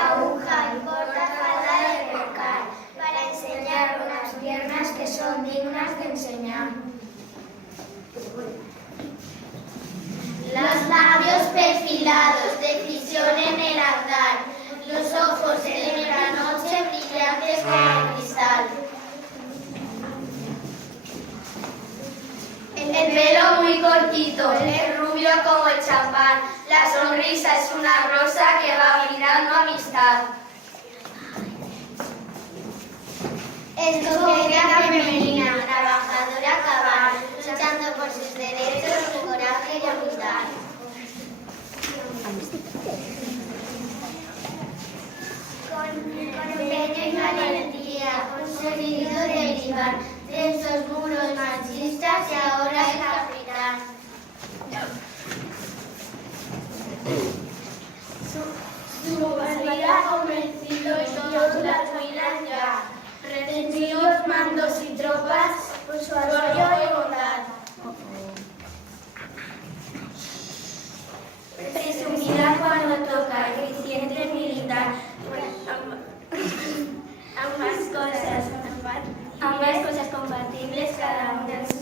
aguja y corta falda de percal, para enseñar unas piernas que son dignas de enseñar. Los labios perfilados, decisión en el andar, los ojos de negra noche brillantes como el cristal. El pelo muy cortito, es rubio como el champán, la sonrisa es una rosa que va brindando amistad. Es coqueta femenina, trabajadora cabal, luchando por sus derechos con coraje y humildad. Con empeño y valentía, conseguido derivar de esos muros machistas y ahora es capitán. Su barriga convencido y todos la admiran ya. Resentidos mandos y tropas por su orgullo y bondad. Presumida cuando toca, eficiente militar. Ambas cosas compatibles, cada una en su